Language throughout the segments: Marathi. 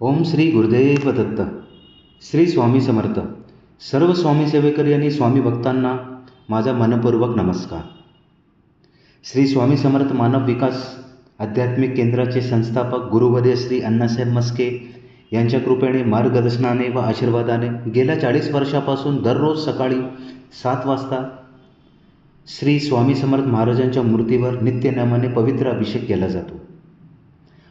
ओम श्री गुरुदेव दत्त. श्री स्वामी समर्थ. सर्व स्वामी सेवेकरी आणि स्वामी भक्तांना माझा मनपूर्वक नमस्कार. श्री स्वामी समर्थ मानव विकास आध्यात्मिक केंद्राचे संस्थापक गुरुवर्य श्री अण्णासाहेब मस्के यांच्या कृपेने, मार्गदर्शनाने व आशीर्वादाने गेल्या 40 वर्षापासून दररोज सकाळी 7 वाजता श्री स्वामी समर्थ महाराजांच्या मूर्तीवर नित्यनेमाने पवित्र अभिषेक केला जातो.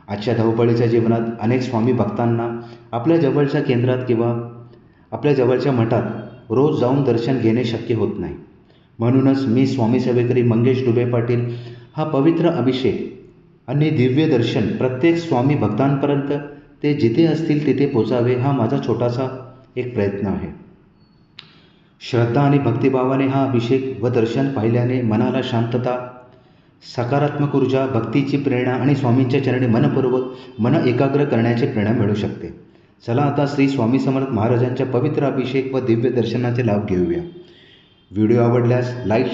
आजच्या धावपळीच्या जीवनात अनेक स्वामी भक्तांना आपल्या जवळच्या केंद्रात किंवा आपल्या जवळच्या मठात रोज जाऊन दर्शन घेणे शक्य होत नाही. म्हणूनच मी स्वामी सेवेकरी मंगेश डुबे पाटील हा पवित्र अभिषेक आणि दिव्य दर्शन प्रत्येक स्वामी भक्तांपर्यंत ते जिथे असतील तिथे पोचावे हा माझा छोटासा एक प्रयत्न आहे. श्रद्धा आणि भक्तिभावाने हा अभिषेक व दर्शन पाहिल्याने मनाला शांतता, सकारात्मक ऊर्जा, भक्तीची प्रेरणा आणि स्वामींच्या चरणी मन एकाग्र करण्याची प्रेरणा मिळू शकते. चला आता श्री स्वामी समर्थ महाराजांच्या पवित्र अभिषेक व दिव्य दर्शनाचे लाभ घेऊया. व्हिडिओ आवडल्यास लाईक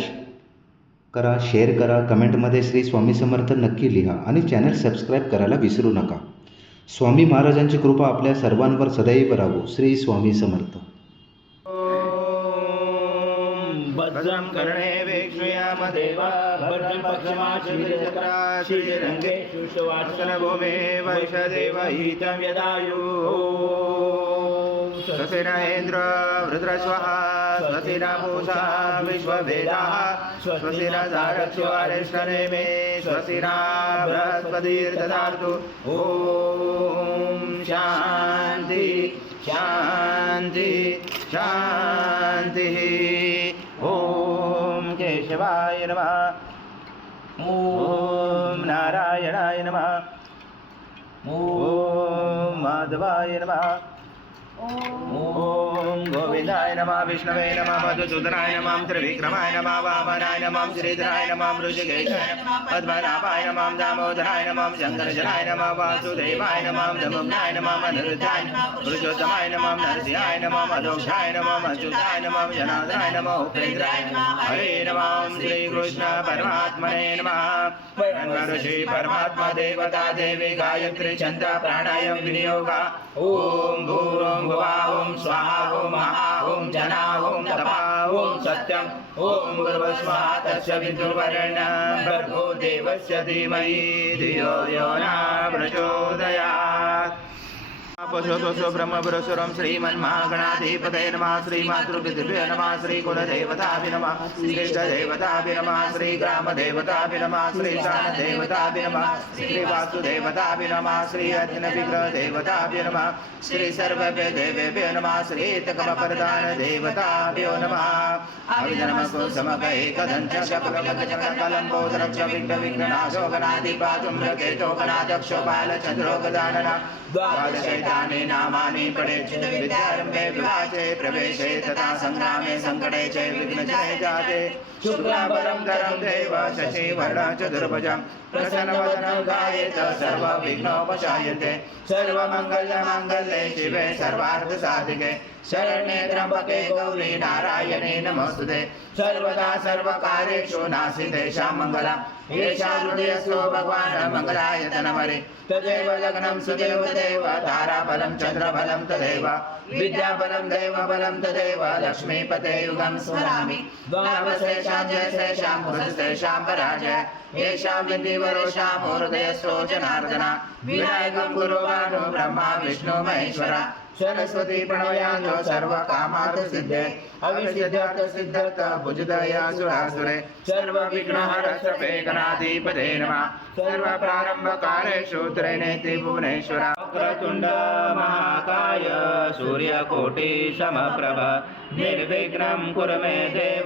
करा, शेअर करा, कमेंटमध्ये श्री स्वामी समर्थ नक्की लिहा आणि चॅनल सबस्क्राईब करायला विसरू नका. स्वामी महाराजांची कृपा आपल्या सर्वांवर सदैव राहो. श्री स्वामी समर्थ. भद्रं कर्णे वेक्ष्यामदेवा भद्रं पक्षमाश्रितचक्रा श्रीरङ्गे शुष्टवात्सनभूमे वैषदेवहितं यदायुः. स्वस्ति न इन्द्र वृत्रस्वः स्वस्ति न पूषा विश्ववेदाः स्वस्ति न तारक्ष्यो अरिष्टनेमे स्वस्ति न बृहस्पतिर्दधातु. ॐ शान्ति शान्ति शान्तिः. ॐ केशवाय नमः. ॐ नारायणाय नमः. ॐ माधवाय नमः. ॐ गोविन्दाय नमः. विष्णवे नमः. मधुसूदनाय नमः. त्रिविक्रमाय नमः. वामनाय नमः. श्रीधराय नमः. ऋषिकेशाय नमः. पद्मनाभाय नमः. दामोदराय नमः. शङ्करजनाय नमः. वासुदेवाय नमः. धमुम्नाय नमः. अनिरुद्धाय नमः. पुरुषोत्तमाय नमः. नरसिंहाय नमः. मधोक्षाय नमः. अच्युताय नमः. जनार्दनाय नमः. उपेन्द्राय नमः. हरे नमः. श्रीकृष्ण परमात्मने नमः. ऋषि परमात्मा देवता देवी गायत्री छन्द प्राणायाम विनियोगा. ॐ भूर्भुवः ॐ स्वाहा ॐ महा ॐ जना ॐ तपा ॐ सत्यं ॐ गुरुस्वः तस्य विदुर्वरेण्यं भर्गो देवस्य धीमहि धियो यो न प्रचोदयात्. पशुपशु ब्रह्मपुरुषरं श्रीमन्महागणाधिपतये नमः. श्रीमातृपितृभ्यो नमः. श्रीकुलदेवताभ्यो नमः. श्रीष्टदेवताभ्यो नमः. श्रीग्रामदेवताभ्यो नमः. श्रीशानदेवताभ्यो नमः. श्रीवासुदेवताभ्यो नमः. श्रीरत्नविग्रहदेवताभ्यो नमः. श्रीसर्वदेवेभ्यो नमः. श्रीतकमप्रदानदेवताभ्यो नमः. अभिधनमकुसुमकैकदन्तशकुलमकचकलम्बोदरक्ष विघ्नविघ्ननाशो गणाधिपातुम्रकेतो गणाध्यक्षो बालचन्द्रो गजानन. द्वादशैतानि नामानि पठेत् विद्यारम्भे विवाचे प्रवेशे तथा संग्रामे संकटे च विघ्नजने जाते. शुक्लाम्बरं धरं देव शशिवर्णं चतुर्भुजं प्रसन्नवदनं ध्यायेत् सर्वविघ्नोपशायते. सर्वमङ्गलमाङ्गल्ये शिवे सर्वार्थसाधिके शरण्ये त्र्यम्बके गौरी नारायणे नमोस्तुते. सर्वदा सर्वकार्येषु नास्ति मङ्गलम्. येषा हृदयस्थो भगवान् मङ्गलाय तनमरे. तदेव लग्नं सुदेव देव ताराबलं चन्द्रबलं तदेव विद्याबलं देवबलं तदेव लक्ष्मीपते युगं स्मरामि. द्वावशेषां जयशेषां पुरुषेषां पराजय येषां विधिवरोषां हृदयस्थो जनार्दन. विनायकं गुरुवानो ब्रह्मा विष्णु महेश्वर. सरस्वती प्रणवयानो सर्वकामार्थ सिद्धे अविसिद्धार्थ सिद्धर्थ भुजदया सुरासुरे. सर्वविघ्नहरस्ते गणाधिपते नमः. सर्वप्रारम्भकारेषु त्रिनेति भुवनेश्वर. वक्रतुण्ड महाकाय सूर्यकोटि समप्रभ निर्विघ्नं कुरु मे देव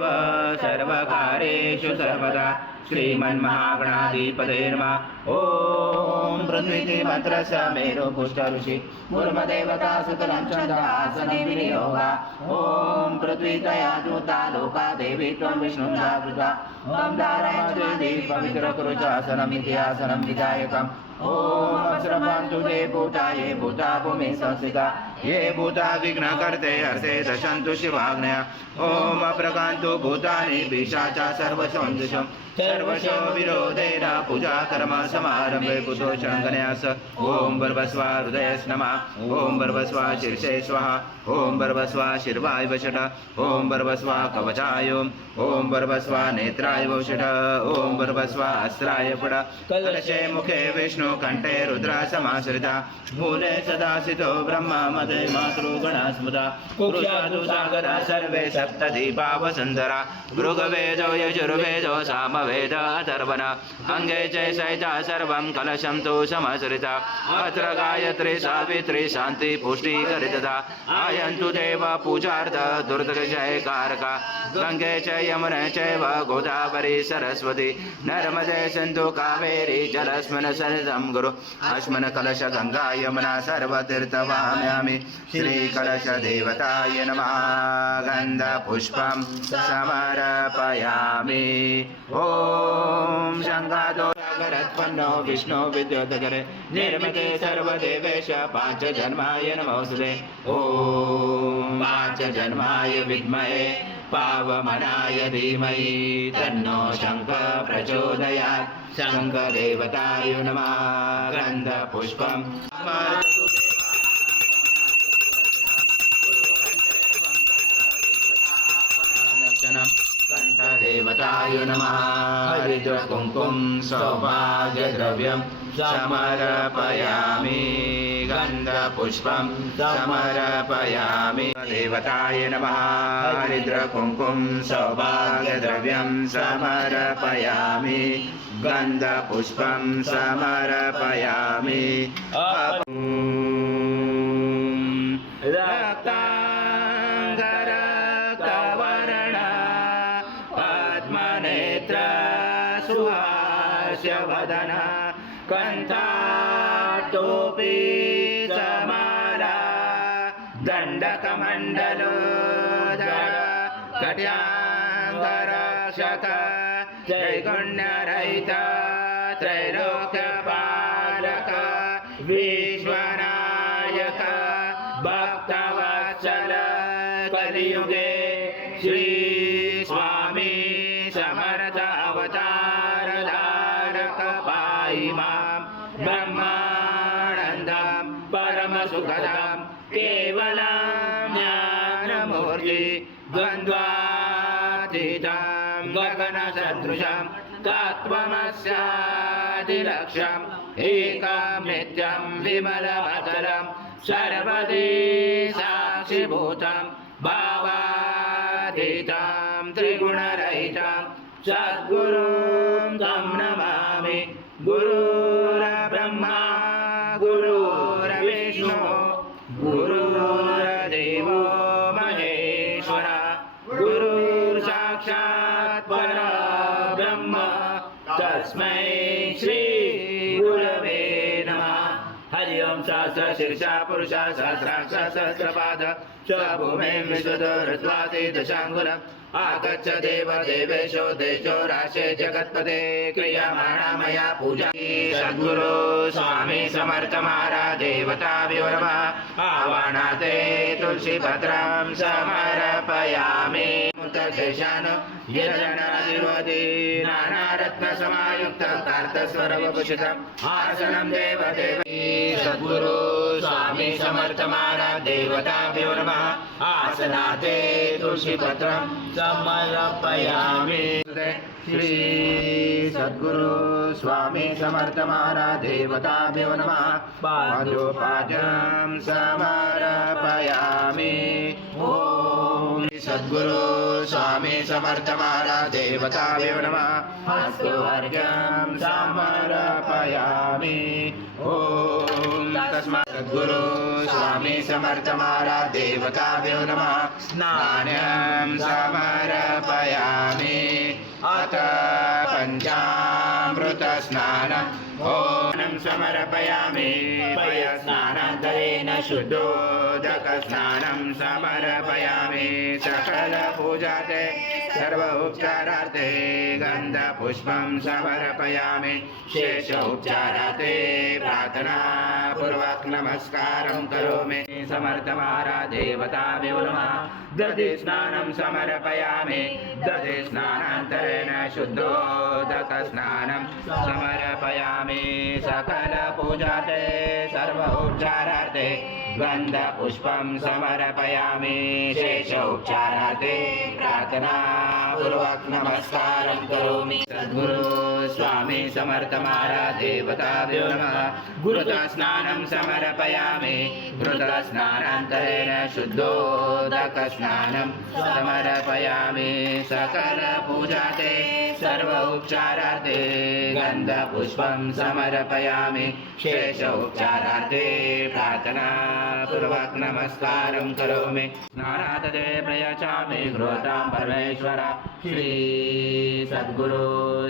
सर्वकार्येषु सर्वदा. श्रीमन्महागणाधिपते नमः. ॐ पृथ्वीति मन्त्रस्य मेरुपुष्ट ऋषि मूर्मदेवता सुतलं चन्द्रासनं विनियोगा. ॐ पृथ्वीतया दूता लोका देवी त्वं विष्णुं जागृता. ॐ धारायति पवित्र कुरुचासनं इतिहासनं विधायकम्. ॐ अप्सरमन्तु ते भूता ये भूता भूमि संस्थिता. ये भूता विघ्नकर्ते अर्थे दशन्तु शिवाग्नया ॐ अप्रकान्तु भूतानि पिशाचा सर्वशोऽन्दिशं सर्वशो विरोधेन पूजा कर्म समारम्भे कुतो शङ्कन्यास ॐ भर्वस्वा हृदयस् नमः ॐ भर्वस्वा शीर्षे स्वाहा ॐ भर्वस्वा शिर्वाय वषट ॐ भर्वस्वा कवचाय ॐ भर्वस्वा नेत्राय वषट ॐ भर्वस्वा अस्त्राय पड कलशे मुखे विष्णु कण्ठे रुद्र समाश्रिता मूले सदासितो ब्रह्म मदे मातृगणा स्मृता पुरुषादु सागरा सर्वे सप्तदीपा वसुन्धरा भृगवेदो यजुर्वेदो सामवेद अथर्वण अङ्गे च सहिता सर्वं कलशं तु समाश्रिता अत्र गायत्री सावित्री शान्ति पुष्टिकरितदा आयन्तु देव पूजार्थ दुर्दशयकारका गङ्गे च यमुने चैव गोदावरी सरस्वती नर्मदे सिन्धु कावेरी जलस्मिन् सन्निधं गुरु अस्मिन् कलश गङ्गा यमुना सर्वतीर्थवाम्यामि श्रीकलशदेवताय नमः गन्धपुष्पं समर्पयामि ॐ शङ्खादो सागरोत्पन्नो विष्णु विद्योतकरे निर्मिते सर्वदेवेश पाञ्चजन्माय नमोऽस्तुते ॐ पाञ्चजन्माय विद्महे पावमनाय धीमहि तन्नो शङ्ख प्रचोदयात् शङ्खदेवताय नमः गन्धपुष्पं देवताय नमः हरिद्रकुङ्कुम सौभाग्यद्रव्यं समर्पयामि गन्धपुष्पं समर्पयामि देवताय नमः हरिद्रकुङ्कुम सौभाग्यद्रव्यं समर्पयामि गन्धपुष्पं समर्पयामि नेत्र सुहास्य वदन कण्ठाटोपी समाला दण्डकमण्डलोदर कट्याङ्गरक्षक त्रैगुण्यरहित त्रैलोक्यपालक विश्वनायक भक्तवत्सल कलियुगे श्री स्वामी समर्थ अवतार धारक पाहि मां ब्रह्मानन्दं परमसुखदं केवलं ज्ञानमूर्ति द्वन्द्वातीतं गगनसदृशं तत्त्वमस्यादिलक्ष्यम् एकं नित्यं विमलमचलं सर्वदि साक्षिभूतं भावातीतं त्रिगुणरहितं सद्गुरुं तं नमामि गुरुर्ब्रह्मा गुरुर्विष्णु गुरुर्देवो महेश्वर गुरुर्साक्षात् परब्रह्म तस्मै श्री गुरवे नमः हरि ओं सहस्रशीर्षा पुरुषा सहस्राक्ष सहस्रपाद स्वभूमिं विशुद्धोर्ध्वाति दशाङ्गुलम् आगच्छ देव देवेशो तेजो राशे जगत्पते क्रियमाणा मया पूजा सद्गुरु स्वामी समर्थ महाराज देवताभ्यो नमः आवाहनाते तुलसीपत्रं समर्पयामि मुक्तशेषान् यजनादिर्वति नानारत्नसमायुक्तं कार्तस्वरवभूषितम् आसनं देवदेवी सद्गुरु स्वामी समर्थ महाराज देवताभ्यो नमः आसनाते तुलसीपत्रं समर्पयामि श्री सद्गुरु स्वामी समर्थ महाराज देवताभ्यो नमः पादोपाद्यं समर्पयामि ॐ सद्गुरु स्वामी समर्थ महाराज देवताभ्यो नमः हस्तवर्गं समर्पयामि ॐ तस्मात् सद्गुरु स्वामी समर्थ महाराज देवताभ्यो नमः स्नानं समर्पयामि अथ पञ्चामृतस्नानम् ॐ समर्पयामि पयस्नानान्तरेण शुद्धोदकस्नानं समर्पयामि सकलपूजाते सर्व उपचारार्थे गन्धपुष्पं समर्पयामि शेष उपचारार्थे प्रार्थनापूर्वक नमस्कारं करोमि समर्थमारा देवताभ्यो नमः दधि स्नानं समर्पयामि दधि स्नानान्तरेण शुद्धोदकस्नानं समर्पयामि सकलपूजाते सर्व उपचारार्थे गन्धपुष्पं समर्पयामि शेष उपचारार्थे प्रार्थनापूर्वक नमस्कारं करोमि सद्गुरु स्वामी समर्थ महाराज देवताभ्यो नमः गुरुता स्नानं समर्पयामि गुरुता स्नानान्तरेण शुद्धोदकस्नानं समर्पयामि सकलपूजाते सर्व उपचारार्थे गन्धपुष्पं समर्पयामि शेष उपचारार्थे प्रार्थनापूर्वक नमस्कारं करोमि स्नानादे प्रयचामि गृहतां परमेश्वर श्री सद्गुरु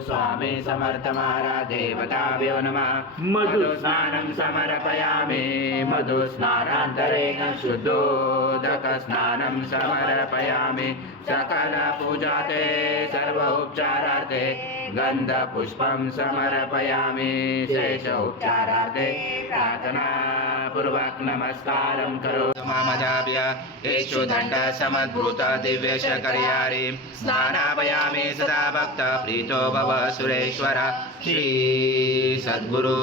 स्वामी समर्थ महाराज देवताभ्यो नमः मधु स्नानं समर्पयामि मधु स्नानान्तरेण शुद्धोदक स्नानं समर्पयामि सकल पूजाते सर्व उपचारार्थे गन्धपुष्पं समर्पयामि शेष उपचारार्थे प्रार्थनापूर्वक नमस्कारं करोमि मामजाभ्य येषु दण्ड समद्भूत दिव्यशकर्यारि स्नानापयामि सदा भक्त प्रीतो भव सुरेश्वर श्री सद्गुरु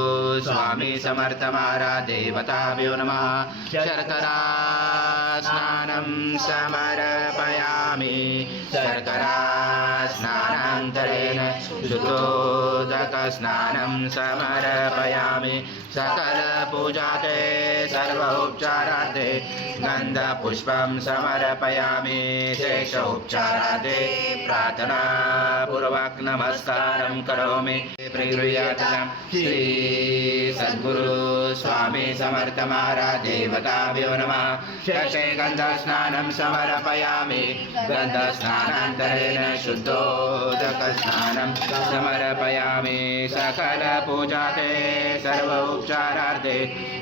स्वामी समर्थ महाराज देवताभ्यो नमः शर्करा स्नानं समर्पयामि शर्करा स्नानान्तरेण शुद्धोदक स्नानं समर्पयामि सकल पूजाते सर्व उपचारार्थे गन्धपुष्पं समर्पयामि शेष उपचारार्थे प्रार्थनापूर्वक नमस्कारं करोमि प्रियतमं श्री सद्गुरु स्वामी समर्थ महाराज देवताभ्यो नमः शेषे गन्धस्नानं समर्पयामि गन्धस्नानान्तरेण शुद्धोदक स्नानं समर्पयामि सकल पूजाते सर्व उपचारार्थे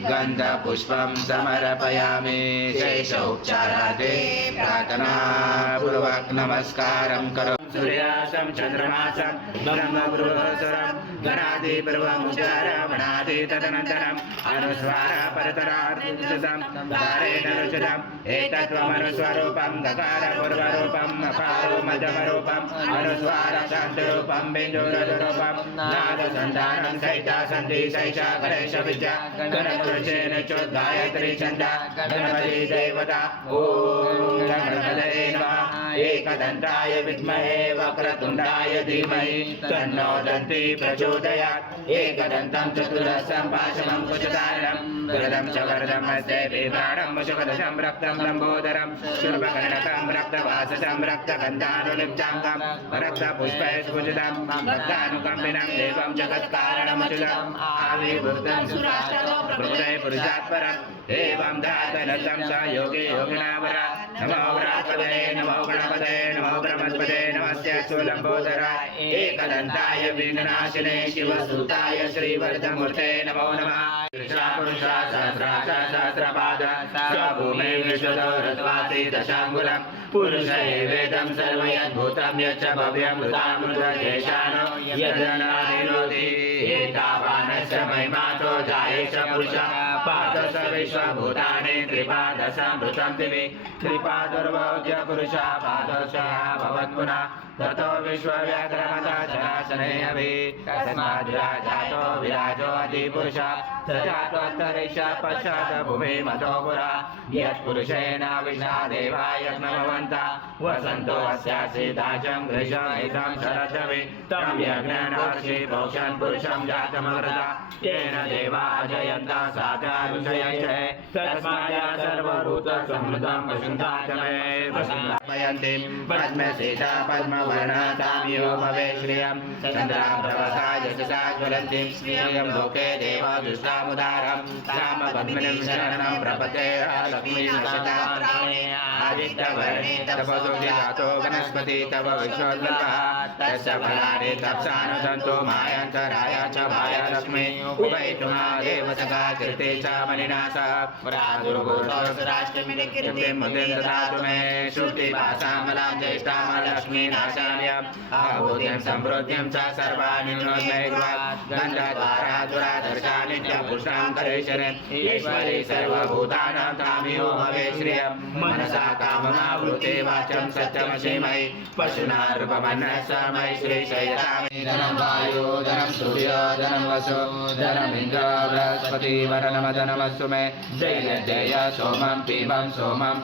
गन्धपुष्पं समर्पयामि शेष उपचारार्थे प्रार्थनापूर्वक नमस्कारं करोमि सूर्यासं चन्द्रमासं ब्रह्मपुरुषं गणादिपर्वमुच्चारमणादि तदनन्तरम् अनुस्वार परतरार्जुतं दारेण रुचितम् एतत्त्वमनुस्वरूपं गकारपूर्वरूपं नकारो मध्यमरूपम् अनुस्वार शान्तरूपं बिन्दुररूपं नादसन्धानं सहिता सन्ति सैषा गणेश विद्या गणपुरुषेण चोद्गायत्री छन्दा गणपति देवता ॐ गणपतये नमः एकदन्ताय विद्महे वक्रतुण्डाय धीमहि तन्नो दन्ति प्रचोदयात् एकदन्तं चतुरस्रं पाशमं कुशधारणं वरदं च वरदं हस्ते बिभ्राणं मुषकदशं रक्तं लम्बोदरं शुर्भकर्णकं रक्तवाससं रक्तगन्धानुलिप्ताङ्गं रक्तपुष्पैस्फुजितं भक्तानुकम्पिनं देवं जगत्कारणमच्युतम् आविर्भूतं सुराष्ट्रदोषे पुरुषात् परम् एवं धातनतं स योगी योगिनावरा नमो व्रातपदे नमो गणपते नमो ब्रह्मस्पते नमस्ते लम्बोदराय एकदन्ताय विघ्ननाशिने शिवसुताय श्रीवर्धमूर्ते नमो नमः पुरुषा सहस्रपाद स्वभूमे विश्वतो रत्वासि दशाङ्गुलं पुरुष एवेदं सर्वयद्भूतं यच्च भव्यं मृतामृतदेशानो यदनादिनोति एतावानस्य महिमातो जायेश पुरुषः पादश विश्वभूतानि त्रिपादशामृतं दिवि त्रिपादुर्भोज्य पुरुषः पादशः भवत्पुनः ततो विश्वव्याघ्रमता जलाशने अभि तस्माद्विराजातो विराजो अधिपुरुषः स जात्वत्तरिष पश्चात् भूमि मतो पुरा यत्पुरुषेण विष्णा देवा यज्ञमवन्तः वसन्तो अस्यासि दाजं ग्रीष्ममिदं शरदवि तं यज्ञनर्षि भोक्षन् पुरुषं जातमवृता येन देवा अजयन्ता साता ऋषयैषे तस्मात् सर्वभूतसंहृतं वसन्ताचमे दमयन्तीं पद्मसीता पद्मवर्णा तामियो भवे श्रियं चन्द्राप्रभसा यशसा ज्वलन्तीं श्रियं लोके देवादुष्टामुदारं रामपद्मिनीं शरणं प्रपद्ये लक्ष्मीनशता आदित्यवर्णे तपसुजातो वनस्पति तव विश्वोद्भवः तस्य फलानि तप्सानुदन्तो मायान्तराय च भाय लक्ष्मी उभयतुमादेव सखा कृते च मणिनाशः राष्ट्रमितिं मुदिं ददातु मे श्रुतिभाषामलां ज्येष्ठां लक्ष्मीनाशान्यम् आभूतिं समृद्धिं च सर्वाणि नोन्मैर्वात् गन्धद्वारा दुरादर्शा नित्यपुष्टां करेशरे ईश्वरी सर्वभूतानां तामियो भवे श्रियं मनसा काममावृते वाचं सत्यमसीमयि पशुना रूपमन्नस्समयि श्रीशैलतामि धनं वायो धनं सूर्यो धनं वसो धनमिन्द्र बृहस्पति वरनमधनमस्तु मे जय जय सोमं पिबं सोमं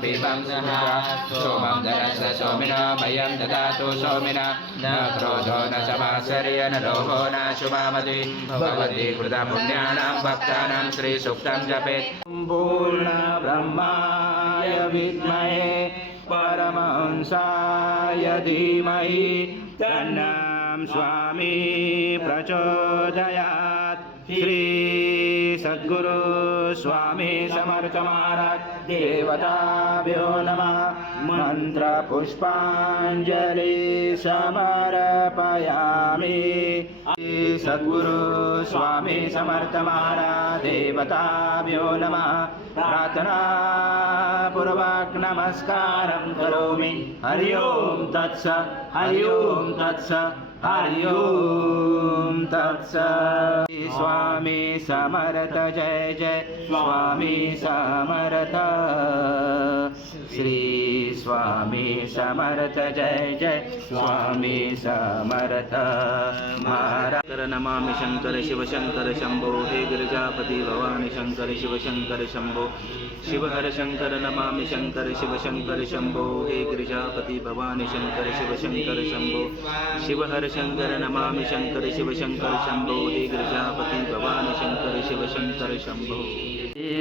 धनस्य सोमिना मह्यं ददातु सोमिना न क्रोधो न समाश्चर्य न लोभो न शुभामति भवति कृता पुण्यानां भक्तानां श्रीसूक्तं जपेत् पूर्ण ब्रह्माय विद्महे परमहंसाय धीमहि तन्नं स्वामी प्रचोदयात् श्री सद्गुरु स्वामी समर्थ महाराज देवताभ्यो नमः मंत्र पुष्पांजलि समर्पयामि श्री सद्गुरु स्वामी समर्थ महाराज देवताभ्यो नमः प्रार्थना पूर्वक नमस्कारं करोमि हरि ओम तत्सत् हरि ओम तत्सत् हरि ओम तत्सत् स्वामी समर्थ जय जय स्वामी समर्थ श्री स्वामी समर्थ जय जय स्वामी समर्थ महाराज नमामि शंकर शिव शंकर शंभो हे गिरिजापति भवानी शंकर शिव शंकर शंभो शिव हर शंकर नमामि शंकर शिव शंकर शंभो हे गिरिजापति भवानी शंकर शिव शंकर शंभो शिव हर शंकर नमामि शंकर शिव शंकर शंभो हे गिरिजापति भवानी शंकर शिव शंकर शंभो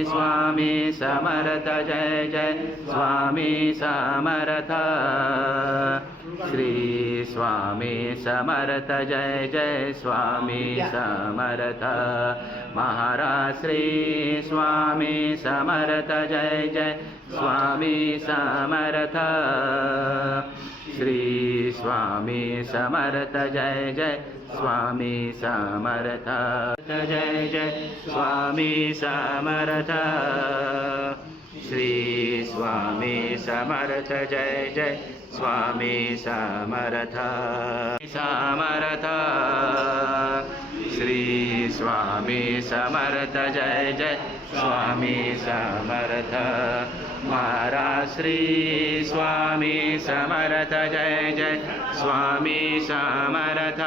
स्वामी समर्थ जय जय स्वामी समर्थ श्री स्वामी समर्थ जय जय स्वामी समर्थ महाराज श्री स्वामी समर्थ जय जय स्वामी समर्थ श्री स्वामी समर्थ जय जय स्वामी समर्थ जय जय स्वामी समर्थ श्री स्वामी समर्थ जय जय स्वामी समर्थ समर्थ श्री स्वामी समर्थ जय जय स्वामी समर्थ महाराज श्री स्वामी समर्थ जय जय स्वामी समर्थ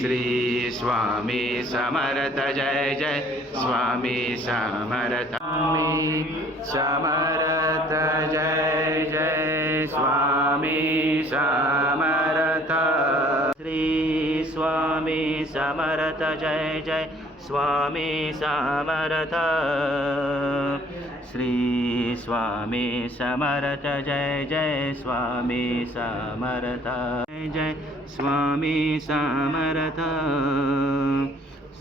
श्री स्वामी समर्थ जय जय स्वामी समर्थ समर्थ जय जय स्वामी समर्थ श्री स्वामी समर्थ जय जय स्वामी समर्थ श्री स्वामी समर्थ जय जय स्वामी समर्थ जय स्वामी समर्थ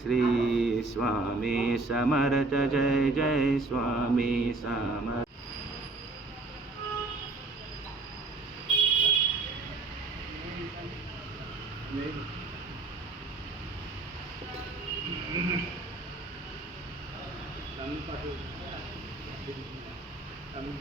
श्री स्वामी समर्थ जय जय स्वामी समर्थ Kami